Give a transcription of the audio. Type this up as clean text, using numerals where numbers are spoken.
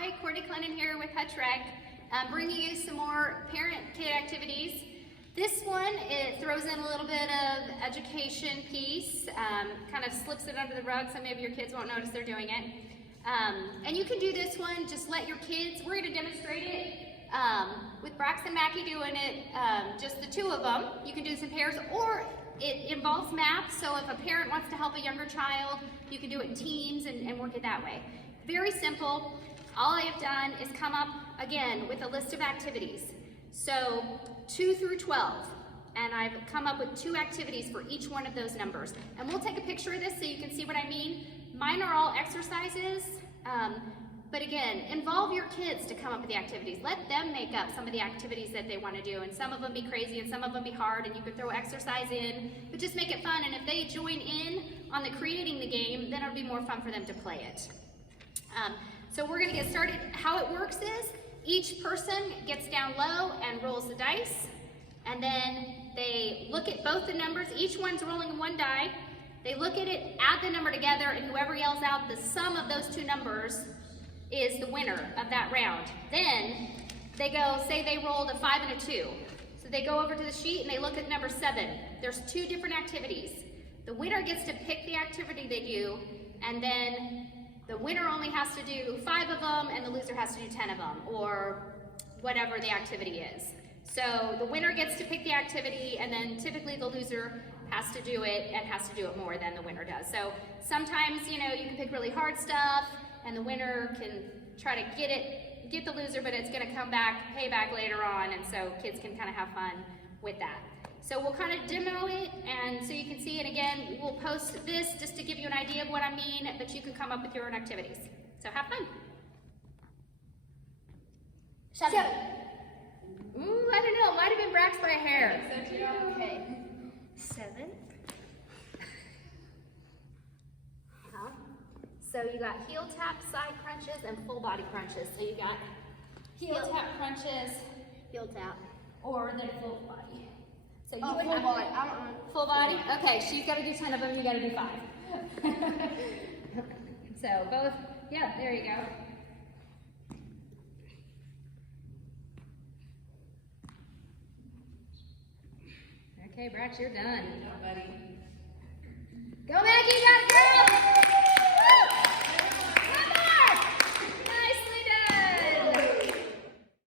Hi, Courtney Clennon here with Hutch Rec, bringing you some more parent-kid activities. This one, it throws in a little bit of education piece, kind of slips it under the rug so maybe your kids won't notice they're doing it. And you can do this one, just let your kids, we're going to demonstrate it with Braxton and Mackie doing it, just the two of them. You can do this in pairs, or it involves math, so if a parent wants to help a younger child, you can do it in teams and work it that way. Very simple. All I have done is come up, again, with a list of activities. So 2 through 12, and I've come up with 2 activities for each one of those numbers. And we'll take a picture of this so you can see what I mean. Mine are all exercises, but again, involve your kids to come up with the activities. Let them make up some of the activities that they want to do, and some of them be crazy and some of them be hard, and you could throw exercise in, but just make it fun. And if they join in on the creating the game, then it'll be more fun for them to play it. So we're going to get started. How it works is each person gets down low and rolls the dice, and then they look at both the numbers. Each one's rolling 1 die. They look at it, add the number together, and whoever yells out the sum of those 2 numbers is the winner of that round. Then they go, say they rolled a 5 and a 2. So they go over to the sheet and they look at number 7. There's 2 different activities. The winner gets to pick the activity they do, and then the winner only has to do 5 of them and the loser has to do 10 of them, or whatever the activity is. So the winner gets to pick the activity, and then typically the loser has to do it and has to do it more than the winner does. So sometimes, you know, you can pick really hard stuff and the winner can try to get the loser, but it's gonna come back, pay back later on, and so kids can kind of have fun with that. So we'll kind of demo it, and so you can see it again. We'll post this just to give you an idea of what I mean, but you can come up with your own activities. So have fun. 7. Ooh, I don't know, it might have been Brax by a hair. Okay. 7. So you got heel tap, side crunches, and full body crunches. So you got heel tap crunches, Heel tap. or then full body. So you Oh, would full have body. I don't know. full body? Okay, she's got to do 10 of them, you got to do 5. So both, yeah, there you go. Okay, Brax, you're done. Go, buddy. Go, Maggie, you got it, girl!